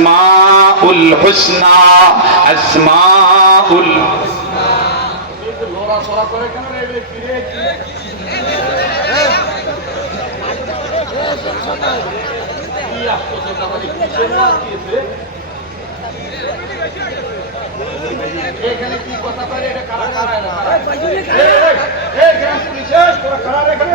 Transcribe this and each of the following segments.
আসমাউল হুসনা আসমাউল এখানে কি কথা পারে এটা কারা কারা এরা? এই, এই, গ্রাম পুলিশ, এই, তোরা কারা রে এখানে?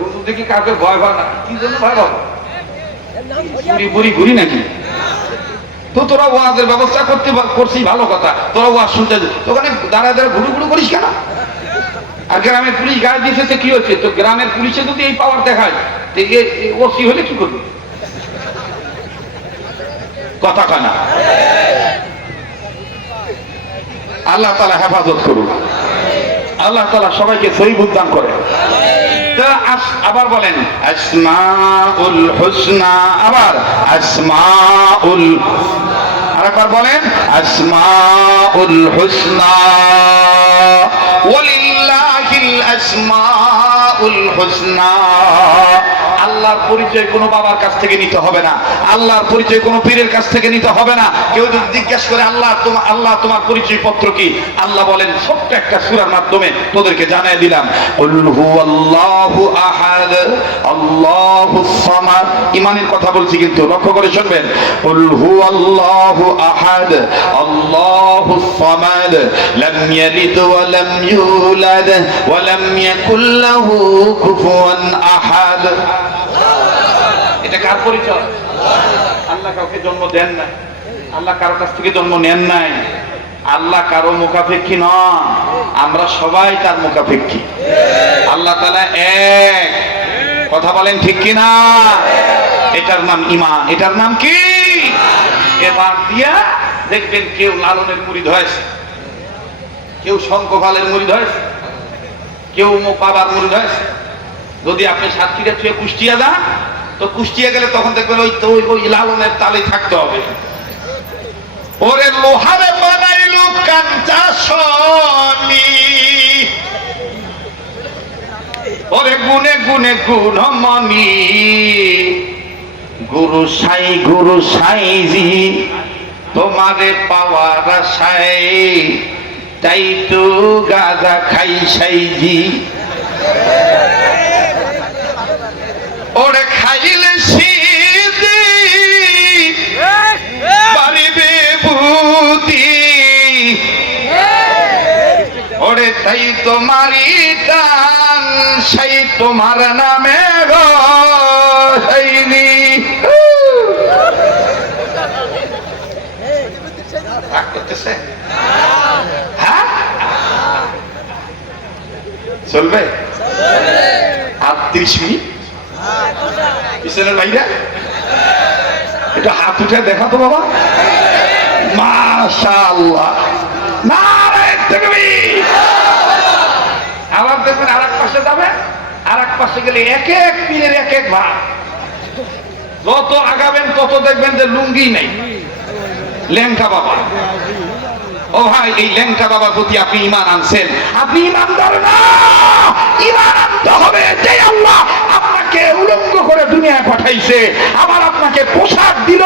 হুজুর দেখি কাউকে ভয় ভয় না। কি জন্য ভয় পাবো? ঘুরি নাকি? তো তোরা ওয়াজের ব্যবস্থা করতে ভালো কথা। তোরা ওয়াজ শুনতে ওখানে দাঁড়ায় ঘুরু ঘুরু করিস কেন? আর গ্রামের পুলিশ গায়ে দিয়েছে তো কি হচ্ছে? তো গ্রামের পুলিশে যদি এই পাওয়ার দেখায় তো ওসি হলে কি করবে? কথা কয় না। আল্লাহ তালা হেফাজত করুন আল্লাহ তালা সবাইকে সহি বুদ্ধান করে। আবার বলেন আসমাউল হুসনা আবার আসমাউল আরেকবার বলেন আসমাউল হুসনা ওয়ালিল্লাহিল আসমাউল হুসনা আল্লাহর পরিচয় কোনো বাবার কাছ থেকে নিতে হবে না। আল্লাহর পরিচয় কোনো পীরের কাছ থেকে নিতে হবে না। কেউ যদি জিজ্ঞাসা করে, আল্লাহ তোমার আল্লাহ, তোমার পরিচয় পত্র কি? আল্লাহ বলেন, ছোট্ট একটা সুরার মাধ্যমে তোদেরকে জানিয়ে দিলাম। ইমানের কথা বলছি কিন্তু, লক্ষ্য করে শুনবেন। আহাদ আহাদ। কার পরিচয়? আল্লাহ কাউকে জন্ম দেন না আল্লাহ কারও কাছ থেকে জন্ম নেন নাই। আল্লাহ কারও মুখাপেক্ষী নন। আমরা সবাই তার মুখাপেক্ষী। আল্লাহ তালা এক। কথা বলেন ঠিক কি না এটার নাম ইমান এটার নাম কি? এবার দিয়া দেখবেন কেউ লালনের মুড়ি ধরেছে। কেউ শঙ্কফালের মুড়ি ধরেছে। কেউ মো- বাবার মুড়ি ধরেছে। যদি আপনি সাতক্ষীরা ছুঁয়ে কুষ্টিয়া যান তো কুষ্টিয়া গেলে তখন দেখবেন ওই তো ওই- লালনের তালে থাকতে হবে। ওরে লোহারে বানাইল কাঞ্চা সনি ওরে গুনে গুনে গুণমণি। গুরু সাই, গুরু সাইজি তোমারে পাওয়ার আশায় তাই তো গাঁজা খাই সাইজি ওরে তাই তোমারি টান সেই তোমার নামে গো হ্যাঁ? চলবে? আর ত্রিশ মিনিট লাইরা এটা হাত উঠে দেখা তো বাবা। মাশাআল্লাহ। নারায়ণ তাকবীর দেখবেন আর এক পাশে যাবে আর এক পাশে গেলে এক এক পীরের এক এক ভাগ। যত আগাবেন, তত দেখবেন যে লুঙ্গি নেই। লেঙ্কা বাবা। ও ভাই, এই লেঙ্কা বাবার প্রতি আপনি ইমান আনছেন। আপনি ইমানদার না! ইমান আনতে হবে যে আল্লাহ! আপনাকে উলঙ্গ করে দুনিয়ায় পাঠাইছে। আবার আপনাকে পোশাক দিল,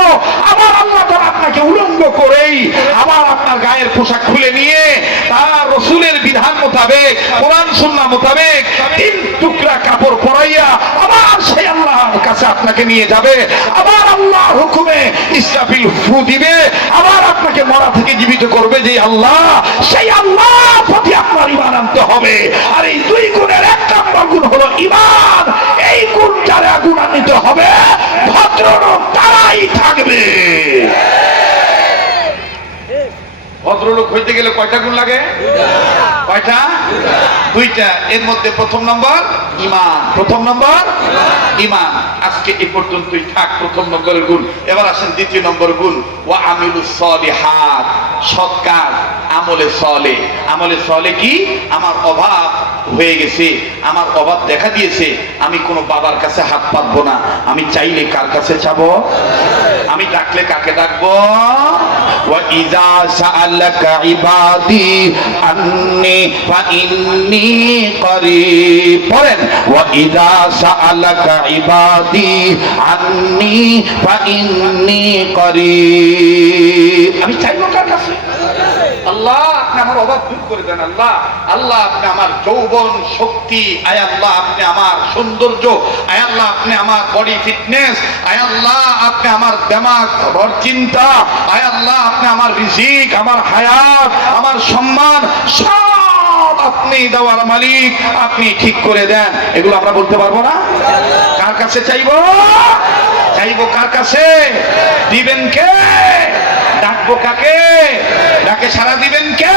আবার আল্লাহ তাআলা আপনাকে উলঙ্গ করেই আবার আপনার গায়ের পোশাক খুলে নিয়ে তার রসুলের বিধান মোতাবেক, কোরআন সুন্নাহ মোতাবেক তিন টুকরা কাপড় পরাইয়া আবার সেই আল্লাহর কাছে আপনাকে নিয়ে যাবে, আবার আল্লাহর হুকুমে ইসরাফিল ফু দিবে, আবার আপনাকে মরা থেকে জীবিত করবে যে আল্লাহ, সেই আল্লাহ প্রতি আপনার ইমান আনতে হবে। আর এই দুই গুণের নম্বর গুণ হলো ইমান এই গুণ যারা গুণান্বিত হবে। ভদ্রলোক তারাই থাকবে। ভদ্রলোক হইতে গেলে কয়টা গুণ লাগে? কয়টা? দুইটা। এর মধ্যে প্রথম নম্বর ইমান প্রথম নম্বর ইমান আজকে এ পর্যন্তই থাক প্রথম নম্বরের গুণ। এবার আসেন দ্বিতীয় নম্বর গুণ। ও আমিরু সলিহাত। সৎ কাজ আমলে সলে। আমলে সলে কি? আমার অভাব হয়ে গেছে। আমার অভাব দেখা দিয়েছে। আমি কোনো বাবার কাছে হাত পাতবো না। আমি চাইলে কার কাছে যাব? হ্যাঁ। আমি ডাকলে কাকে ডাকবো? ওয়া ইজা সাআল سألك عبادي عني فإني قريب পড়েন وإذا سألك عبادي عني فإني قريب আমি চাইবো অভাব দূর করে দেন, আল্লাহ। আল্লাহ আপনি আমার যৌবন শক্তি, আয় আল্লাহ আপনি আমার সৌন্দর্য, আয় আল্লাহ আপনি আমার বডি ফিটনেস আয় আল্লাহ আপনি আমার দেমাগ ভর চিন্তা, আয় আল্লাহ আপনি আমার রিজিক, আমার হায়াত, আমার সম্মান, সব আপনি দেওয়ার মালিক, আপনি ঠিক করে দেন। এগুলো আমরা বলতে পারব না? কার কাছে চাইব? চাইব কার কাছে? দিবেন কে? ডাকবো কাকে? ডাকে সারা দিবেন কে?